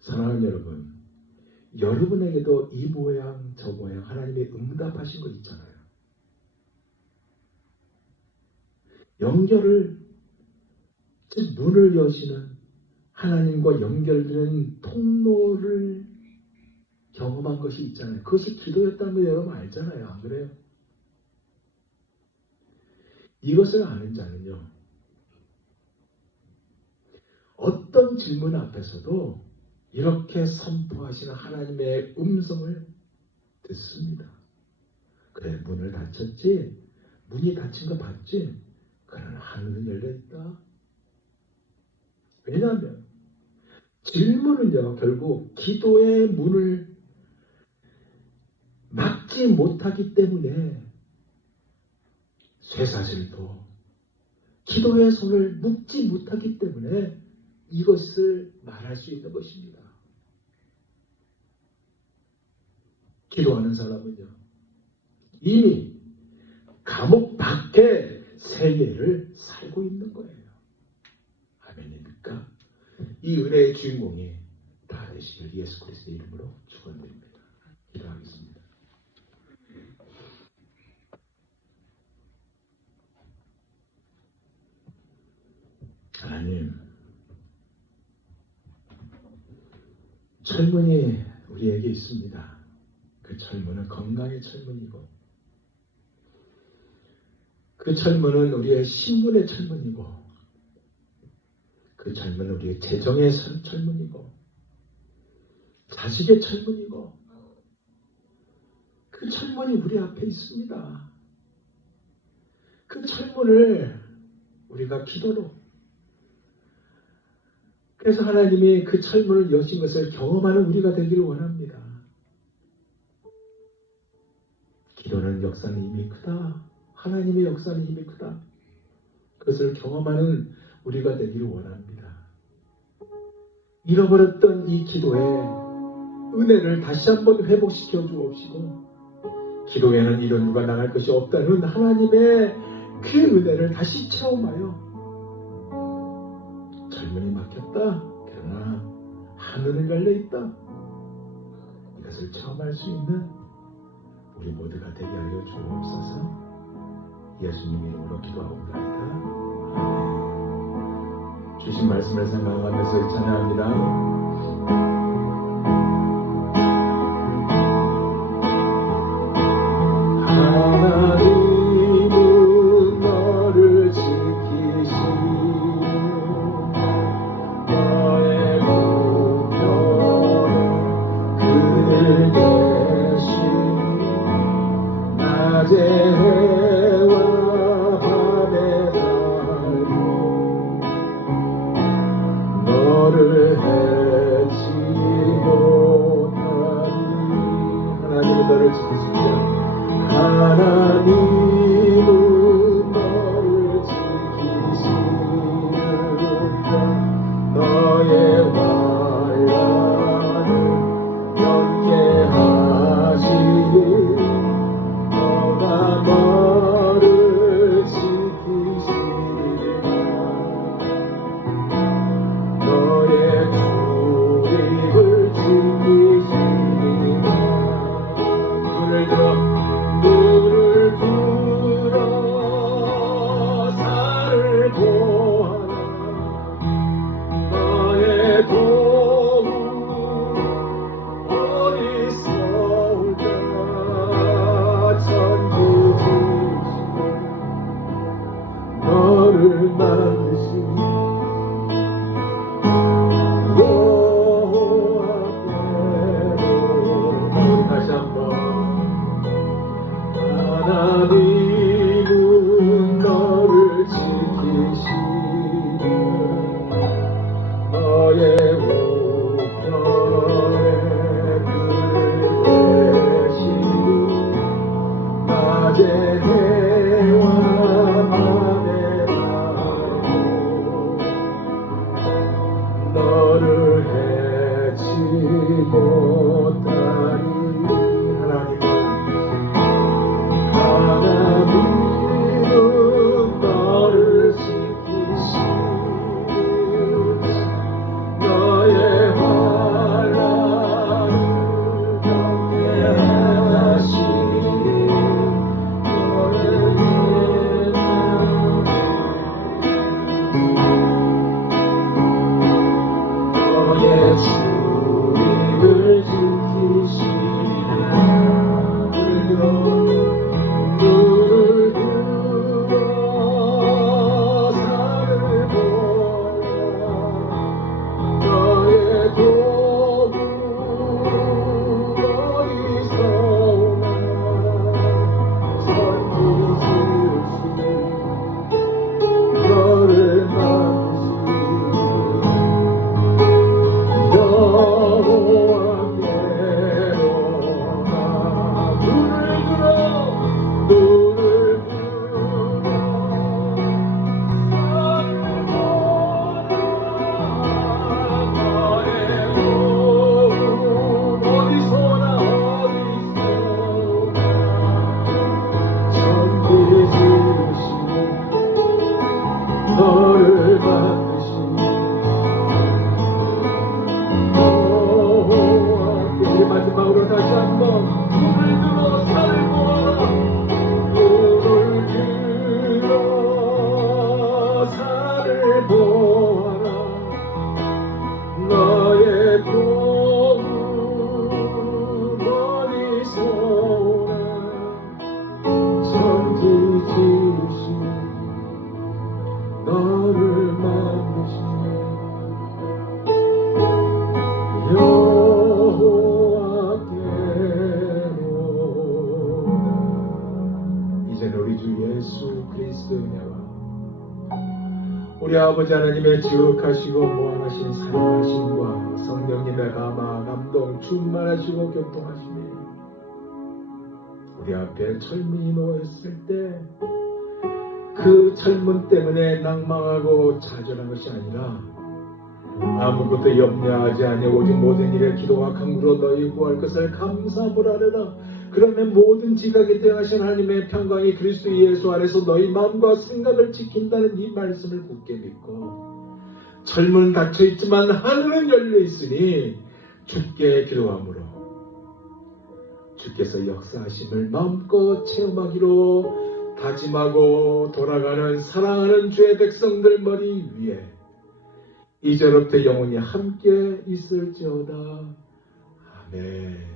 사랑하는 여러분, 여러분에게도 이 모양 저 모양 하나님의 응답하신 거 있잖아요. 연결을, 즉 문을 여시는 하나님과 연결되는 통로를 경험한 것이 있잖아요. 그것이 기도였다는 걸 여러분 알잖아요. 안 그래요? 이것을 아는 자는요, 어떤 질문 앞에서도 이렇게 선포하시는 하나님의 음성을 듣습니다. 그래, 문을 닫혔지? 문이 닫힌 거 봤지? 그러나 하늘은 열려있다. 왜냐하면 질문은요, 결국 기도의 문을 막지 못하기 때문에 쇠사슬도 기도의 손을 묶지 못하기 때문에 이것을 말할 수 있는 것입니다. 기도하는 사람은요, 이미 감옥 밖의 세계를 살고 있는 거예요. 아멘입니까? 이 은혜의 주인공이 다 되시길 예수 그리스도의 이름으로 축원드립니다. 기도하겠습니다. 하나님, 철문이 우리에게 있습니다. 그 철문은 건강의 철문이고, 그 철문은 우리의 신분의 철문이고, 그 철문은 우리의 재정의 철문이고, 자식의 철문이고, 그 철문이 우리 앞에 있습니다. 그 철문을 우리가 기도로, 그래서 하나님이 그 철문을 여신 것을 경험하는 우리가 되기를 원합니다. 기도는 역사는 힘이 크다. 하나님의 역사는 힘이 크다. 그것을 경험하는 우리가 되기를 원합니다. 잃어버렸던 이 기도의 은혜를 다시 한번 회복시켜 주옵시고, 기도에는 이런 누가 나갈 것이 없다는 하나님의 그 은혜를 다시 체험하여, 철문이 막혔다. 그러나 하늘은 열려있다. 이것을 체험할 수 있는 우리 모두가 되게 하여 주옵소서. 예수님 이름으로 기도하옵나이다. 아멘. 주신 말씀을 생각하면서 찬양합니다. 해와 밤에 살고 너를 해 그리스도의 은혜와 우리 아버지 하나님의 지극하시고 무한하신 사랑하심과 성령님의 감화, 감동, 충만하시고 교통하심이 우리 앞에 철문이 놓였을 때 그 철문 때문에 낭망하고 좌절한 것이 아니라 아무것도 염려하지 아니 오직 모든 일에 기도와 간구로 너희 구할 것을 감사하라. 그러면 모든 지각에 대하신 하나님의 평강이 그리스도 예수 안에서 너희 마음과 생각을 지킨다는 이 말씀을 굳게 믿고 철문은 닫혀 있지만 하늘은 열려 있으니 주께 기도함으로 주께서 역사하심을 마음껏 체험하기로 다짐하고 돌아가는 사랑하는 주의 백성들 머리 위에 이제로부터 영원히 함께 있을지어다. 아멘.